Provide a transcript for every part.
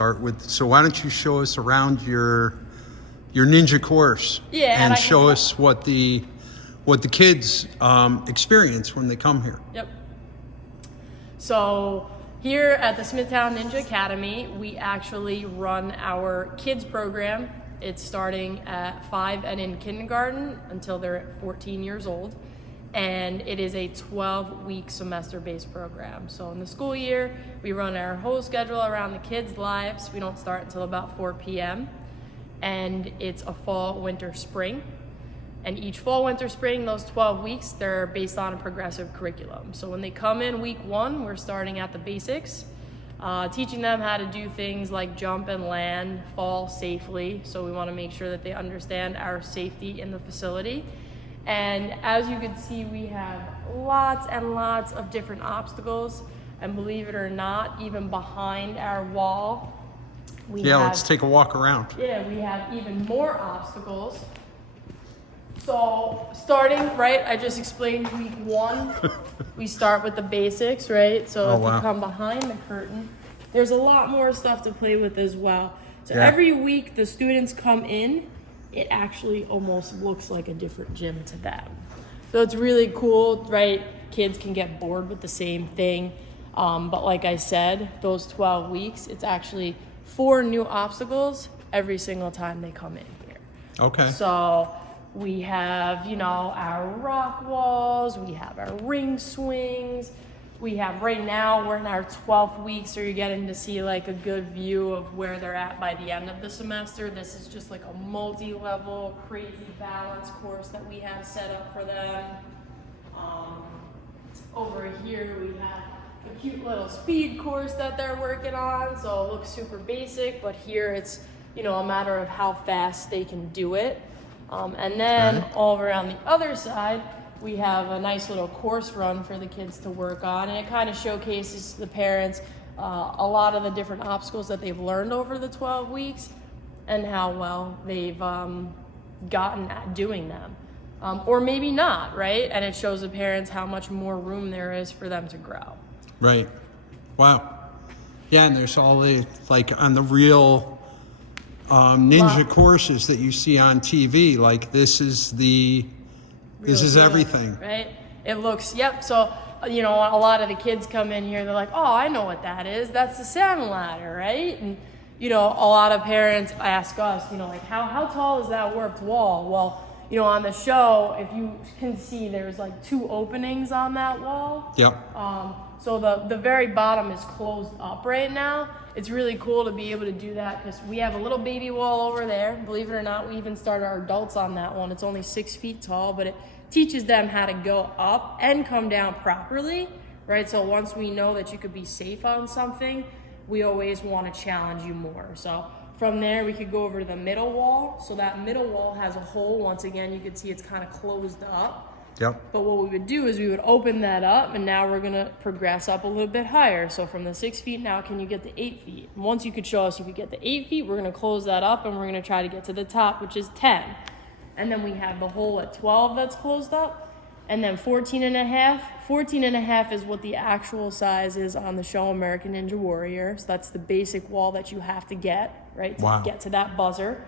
start with, so why don't you show us around your ninja course? Yeah, and show us what the kids experience when they come here. Yep. So here at the Smithtown Ninja Academy, we actually run our kids program. It's starting at 5 and in kindergarten until they're at 14 years old. And it is a 12-week semester-based program. So in the school year, we run our whole schedule around the kids' lives. We don't start until about 4 p.m. And it's a fall, winter, spring. And each fall, winter, spring, those 12 weeks, they're based on a progressive curriculum. So when they come in week 1, we're starting at the basics, teaching them how to do things like jump and land, fall safely. So we want to make sure that they understand our safety in the facility. And as you can see, we have lots and lots of different obstacles. And believe it or not, even behind our wall, let's take a walk around. Yeah, we have even more obstacles. So starting, right, I just explained week 1, we start with the basics, right? So if you come behind the curtain, there's a lot more stuff to play with as well. So every week the students come in, it actually almost looks like a different gym to them. So it's really cool, right? Kids can get bored with the same thing. But like I said, those 12 weeks, it's actually 4 new obstacles every single time they come in here. Okay. So we have, our rock walls, we have our ring swings, we have, right now, we're in our 12th week, so you're getting to see like a good view of where they're at by the end of the semester. This is just like a multi-level, crazy balance course that we have set up for them. Over here, we have a cute little speed course that they're working on, so it looks super basic, but here it's, a matter of how fast they can do it. And then all around the other side, we have a nice little course run for the kids to work on, and it kind of showcases the parents a lot of the different obstacles that they've learned over the 12 weeks and how well they've gotten at doing them. Or maybe not, right? And it shows the parents how much more room there is for them to grow. Right. Wow. Yeah, and there's all the, like on the real ninja courses that you see on TV, like this is everything. Right? It looks, so, a lot of the kids come in here, they're like, oh, I know what that is. That's the salmon ladder, right? And, a lot of parents ask us, like, how tall is that warped wall? Well, on the show, if you can see, there's like 2 openings on that wall. Yep. So the very bottom is closed up right now. It's really cool to be able to do that because we have a little baby wall over there. Believe it or not, we even started our adults on that one. It's only 6 feet tall, but it teaches them how to go up and come down properly, right? So once we know that you could be safe on something, we always want to challenge you more. So from there, we could go over to the middle wall. So that middle wall has a hole. Once again, you can see it's kind of closed up. Yep. But what we would do is we would open that up, and now we're going to progress up a little bit higher. So from the 6 feet, now can you get to 8 feet? And once you could show us you could get to 8 feet, we're going to close that up, and we're going to try to get to the top, which is 10. And then we have the hole at 12 that's closed up, and then 14 and a half. 14 and a half is what the actual size is on the show American Ninja Warrior. So that's the basic wall that you have to get, right, to get to that buzzer.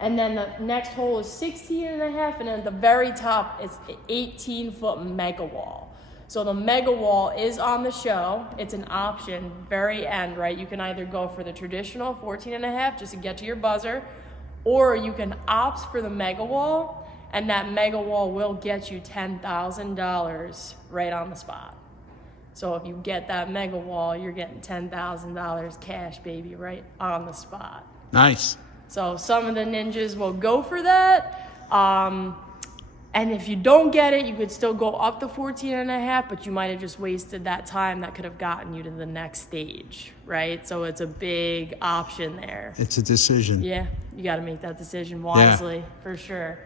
And then the next hole is 16 and a half, and then at the very top, it's the 18-foot mega wall. So the mega wall is on the show. It's an option, very end, right? You can either go for the traditional 14 and a half just to get to your buzzer, or you can opt for the mega wall, and that mega wall will get you $10,000 right on the spot. So if you get that mega wall, you're getting $10,000 cash, baby, right on the spot. Nice. So some of the ninjas will go for that. And if you don't get it, you could still go up to 14 and a half, but you might have just wasted that time that could have gotten you to the next stage, right? So it's a big option there. It's a decision. Yeah, you got to make that decision wisely, for sure.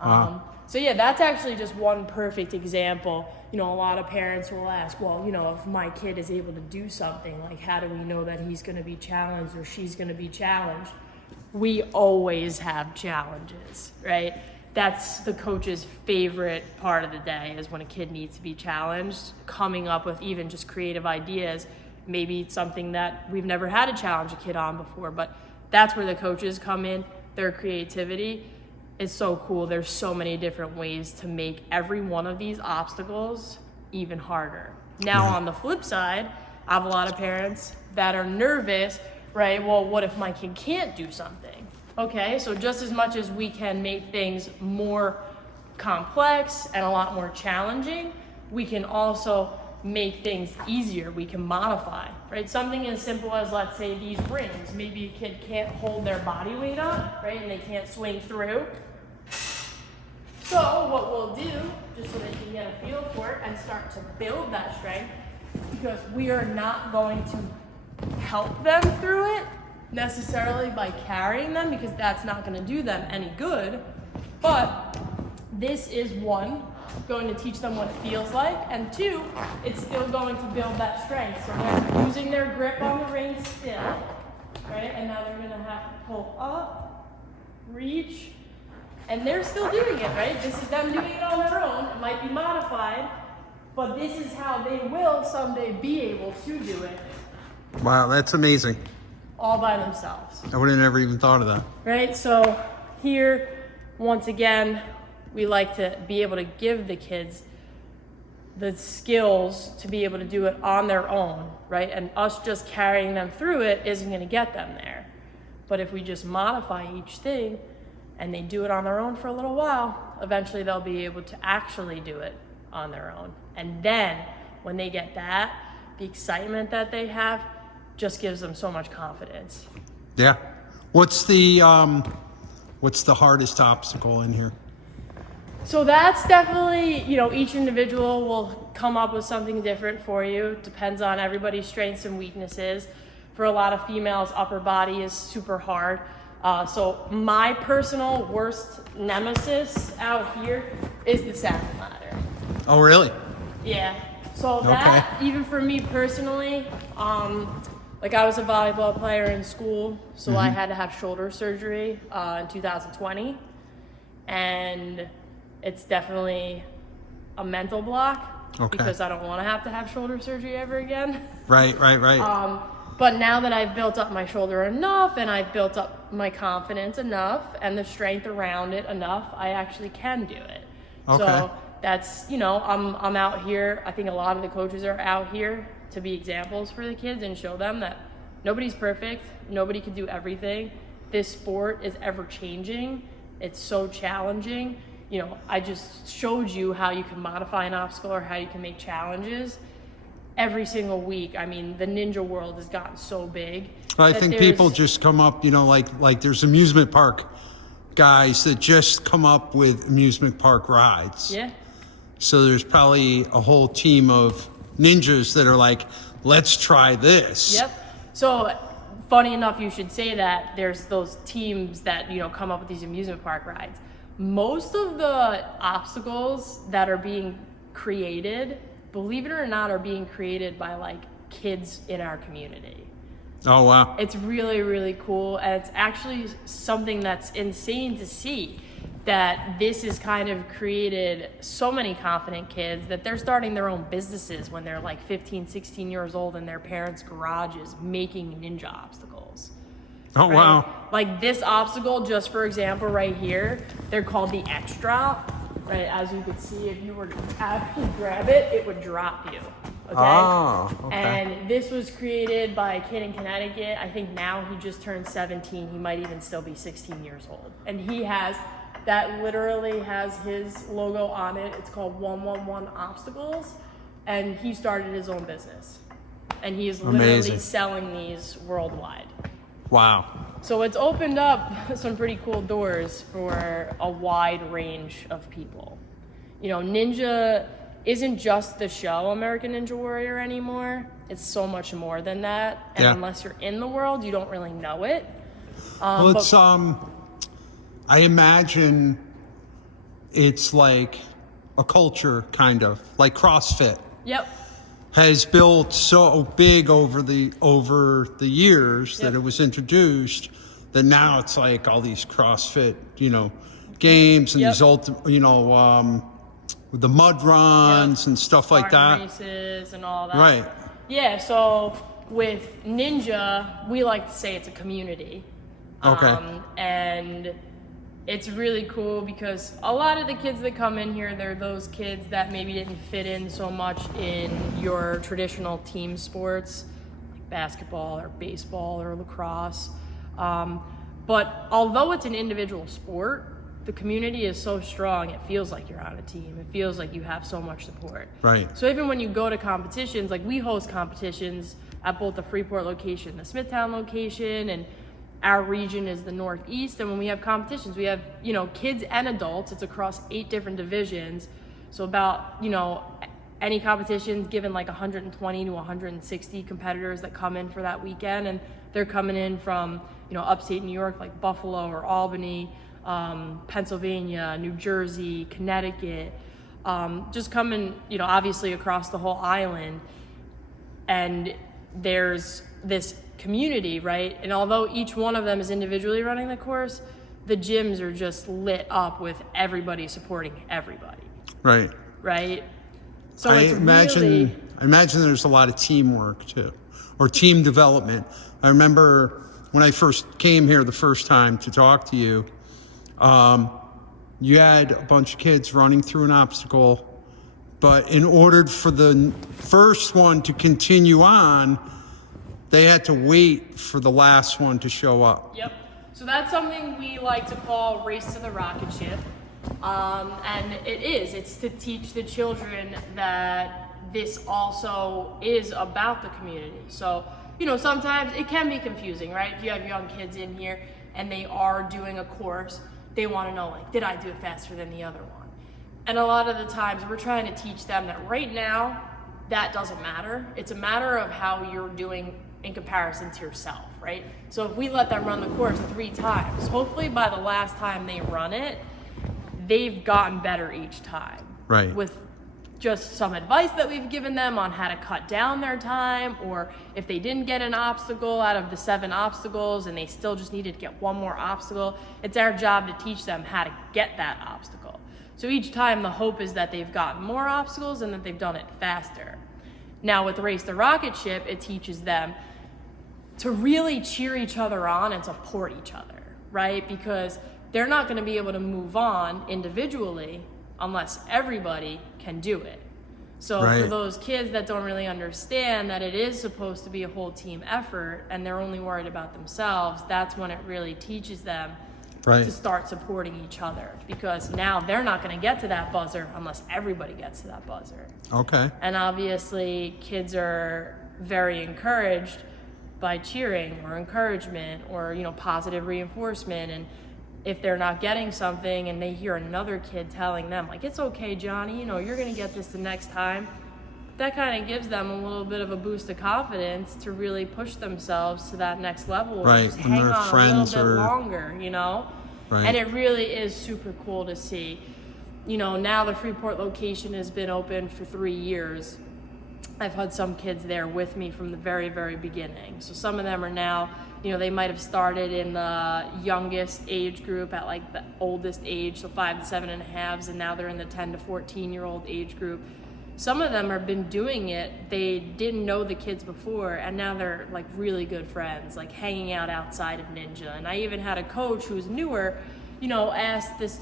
So yeah, that's actually just one perfect example. You know, a lot of parents will ask, well, you know, if my kid is able to do something, like how do we know that he's going to be challenged or she's going to be challenged? We always have challenges, right? That's the coach's favorite part of the day, is when a kid needs to be challenged, coming up with even just creative ideas. maybe it's something that we've never had to challenge a kid on before, but that's where the coaches come in. Their creativity is so cool. There's so many different ways to make every one of these obstacles even harder. Now, on the flip side, I have a lot of parents that are nervous, right? Well, what if my kid can't do something? Okay, so just as much as we can make things more complex and a lot more challenging, we can also make things easier. We can modify, right? Something as simple as, let's say, these rings. Maybe a kid can't hold their body weight up, right? And they can't swing through. So what we'll do, just so they can get a feel for it and start to build that strength, because we are not going to help them through it necessarily by carrying them, because that's not going to do them any good. But this is one, going to teach them what it feels like, and two, it's still going to build that strength. So they're using their grip on the ring still, right? And now they're going to have to pull up, reach, and they're still doing it, right? This is them doing it on their own. It might be modified, but this is how they will someday be able to do it. Wow, that's amazing. All by themselves. I would have never even thought of that. Right, so here, once again, we like to be able to give the kids the skills to be able to do it on their own, right? And us just carrying them through it isn't going to get them there. But if we just modify each thing and they do it on their own for a little while, eventually they'll be able to actually do it on their own. And then when they get that, the excitement that they have just gives them so much confidence. Yeah. What's the hardest obstacle in here? So that's definitely, each individual will come up with something different for you. Depends on everybody's strengths and weaknesses. For a lot of females, upper body is super hard. So my personal worst nemesis out here is the saddle ladder. Oh, really? Yeah. So that, even for me personally, like I was a volleyball player in school, so I had to have shoulder surgery in 2020. And it's definitely a mental block because I don't want to have shoulder surgery ever again. Right. But now that I've built up my shoulder enough and I've built up my confidence enough and the strength around it enough, I actually can do it. Okay. So that's, I'm out here. I think a lot of the coaches are out here to be examples for the kids and show them that nobody's perfect. Nobody can do everything. This sport is ever changing. It's so challenging. I just showed you how you can modify an obstacle or how you can make challenges every single week. I mean, the ninja world has gotten so big. I think people just come up, like there's amusement park guys that just come up with amusement park rides. Yeah. So there's probably a whole team of ninjas that are like, let's try this. Yep. So funny enough, you should say that. There's those teams that, come up with these amusement park rides. Most of the obstacles that are being created, believe it or not, are being created by like kids in our community. Oh, wow. It's really, really cool. And it's actually something that's insane to see, that this has kind of created so many confident kids that they're starting their own businesses when they're like 15, 16 years old in their parents' garages making ninja obstacles. Oh, right? wow. Like this obstacle, just for example, right here, they're called the X drop, right? As you could see, if you were to actually grab it, it would drop you, okay? Oh, okay. And this was created by a kid in Connecticut. I think now he just turned 17. He might even still be 16 years old. And he has, that literally has his logo on it. It's called 111 Obstacles. And he started his own business. And he is literally selling these worldwide. Wow. So it's opened up some pretty cool doors for a wide range of people. Ninja isn't just the show American Ninja Warrior anymore. It's so much more than that. And unless you're in the world, you don't really know it. Well, it's, I imagine it's like a culture, kind of, like CrossFit. Yep. Has built so big over the years that it was introduced, that now it's like all these CrossFit, games and these ultimate, with the mud runs and stuff like that. Races and all that. Right. Yeah, so with Ninja, we like to say it's a community. Okay. And it's really cool because a lot of the kids that come in here, they're those kids that maybe didn't fit in so much in your traditional team sports, like basketball or baseball or lacrosse. But although it's an individual sport, the community is so strong, it feels like you're on a team. It feels like you have so much support. Right. So even when you go to competitions, like we host competitions at both the Freeport location, the Smithtown location, and our region is the Northeast. And when we have competitions, we have, you know, kids and adults. It's across 8 different divisions. So about, you know, any competitions given like 120 to 160 competitors that come in for that weekend. And they're coming in from, you know, upstate New York, like Buffalo or Albany, Pennsylvania, New Jersey, Connecticut, just coming, you know, obviously across the whole island. And there's this community, right? And although each one of them is individually running the course, the gyms are just lit up with everybody supporting everybody. Right. Right? So I it's imagine there's a lot of teamwork too, or team development. I remember when I first came here the first time to talk to you, you had a bunch of kids running through an obstacle, but in order for the first one to continue on, they had to wait for the last one to show up. Yep. So that's something we like to call race to the rocket ship. And it's to teach the children that this also is about the community. So, you know, sometimes it can be confusing, right? If you have young kids in here and they are doing a course, they want to know, like, did I do it faster than the other one? And a lot of the times we're trying to teach them that right now, that doesn't matter. It's a matter of how you're doing in comparison to yourself, right? So if we let them run the course 3 times, hopefully by the last time they run it, they've gotten better each time. Right. With just some advice that we've given them on how to cut down their time, or if they didn't get an obstacle out of the 7 obstacles and they still just needed to get one more obstacle, it's our job to teach them how to get that obstacle. So each time the hope is that they've gotten more obstacles and that they've done it faster. Now with Race the Rocket Ship, it teaches them to really cheer each other on and support each other, right? Because they're not going to be able to move on individually unless everybody can do it. So Right. for those kids that don't really understand that it is supposed to be a whole team effort and they're only worried about themselves, that's when it really teaches them Right. to start supporting each other, because now they're not going to get to that buzzer unless everybody gets to that buzzer. Okay. And obviously kids are very encouraged by cheering or encouragement or, you know, positive reinforcement. And if they're not getting something and they hear another kid telling them, like, it's okay, Johnny, you know, you're going to get this the next time, that kind of gives them a little bit of a boost of confidence to really push themselves to that next level, or Right, just when hang their on a friends little bit are- longer, you know? Right. And it really is super cool to see. You know, now the Freeport location has been open for 3 years. I've had some kids there with me from the very, very beginning. So some of them are now, you know, they might have started in the youngest age group at like the oldest age, so 5 to 7.5, and now they're in the 10 to 14-year-old age group. Some of them have been doing it. They didn't know the kids before, and now they're like really good friends, like hanging out outside of Ninja. And I even had a coach who's newer, you know, asked these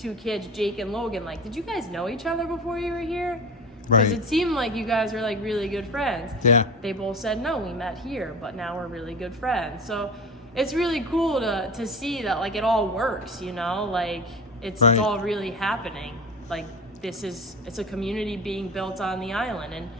two kids, Jake and Logan, like, did you guys know each other before you were here? Because Right. it seemed like you guys were like really good friends. Yeah. They both said, no, we met here, but now we're really good friends. So it's really cool to see that, like, it all works, you know, like it's Right. all really happening. Like it's a community being built on the island. And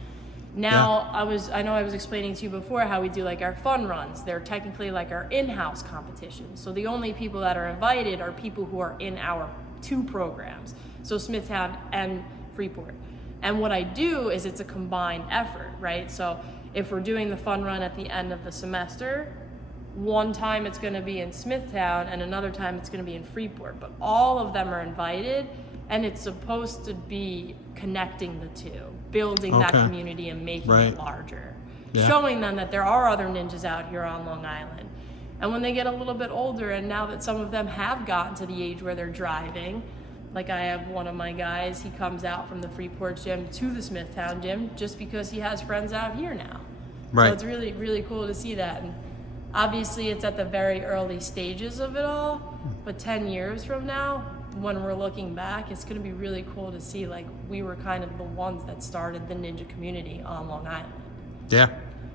now I know I was explaining to you before how we do like our fun runs. They're technically like our in-house competitions. So the only people that are invited are people who are in our 2 programs. So Smithtown and Freeport. And what I do is it's a combined effort, right? So if we're doing the fun run at the end of the semester, one time it's going to be in Smithtown and another time it's going to be in Freeport. But all of them are invited, and it's supposed to be connecting the 2, building that Okay. community and making Right. it larger, Yeah. showing them that there are other ninjas out here on Long Island. And when they get a little bit older, and now that some of them have gotten to the age where they're driving, like I have one of my guys, he comes out from the Freeport gym to the Smithtown gym just because he has friends out here now. Right. So it's really, really cool to see that. And obviously it's at the very early stages of it all, but 10 years from now, when we're looking back, it's going to be really cool to see, like, we were kind of the ones that started the ninja community on Long Island. Yeah.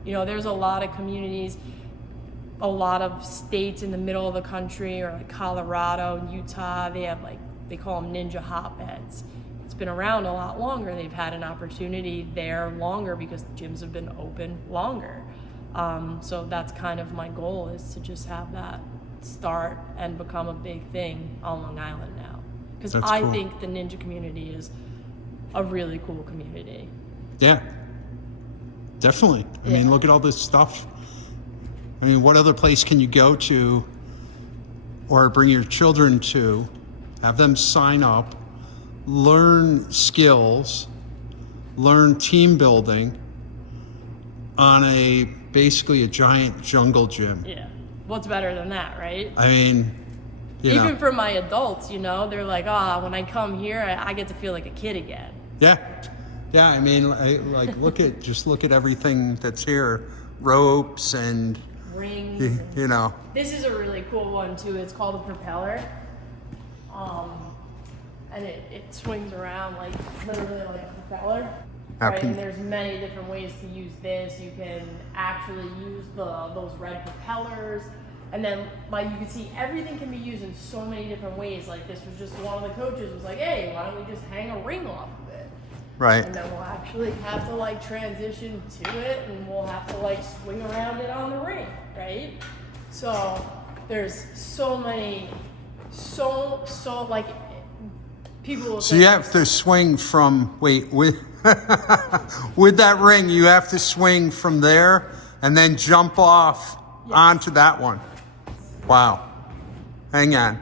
You know, there's a lot of communities, a lot of states in the middle of the country, or like Colorado, Utah, they have, like, they call them ninja hotbeds. It's been around a lot longer. They've had an opportunity there longer because the gyms have been open longer. So that's kind of my goal, is to just have that start and become a big thing on Long Island now. Because I cool. think the ninja community is a really cool community. Yeah. Definitely. I mean, look at all this stuff. I mean, what other place can you go to or bring your children to, have them sign up, learn skills, learn team building on basically a giant jungle gym? Yeah. What's better than that, right? I mean, even for my adults, you know, they're like, when I come here, I get to feel like a kid again. Yeah. Yeah, I mean, look at everything that's here, ropes and rings. You know. This is a really cool one too. It's called a propeller, and it swings around like literally like a propeller. Right, and there's many different ways to use this. You can actually use those red propellers, and then like you can see everything can be used in so many different ways. Like this was just one of the coaches was like, hey, why don't we just hang a ring off of it? Right. And then we'll actually have to like transition to it, and we'll have to like swing around it on the ring, right? So there's so many, so like people will So you have to swing from, with that ring, you have to swing from there and then jump off onto that one. Wow. Hang on.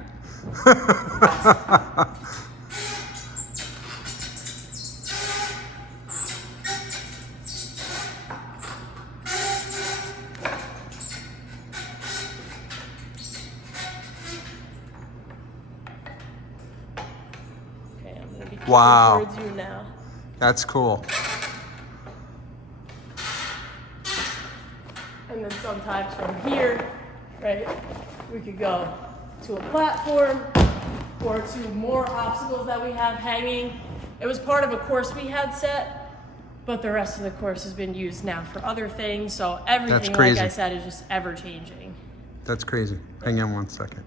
Okay, I'm gonna be Wow. towards you now. That's cool. And then sometimes from here, right, we could go to a platform or to more obstacles that we have hanging. It was part of a course we had set, but the rest of the course has been used now for other things. So everything, like I said, is just ever changing. That's crazy. Hang on one second.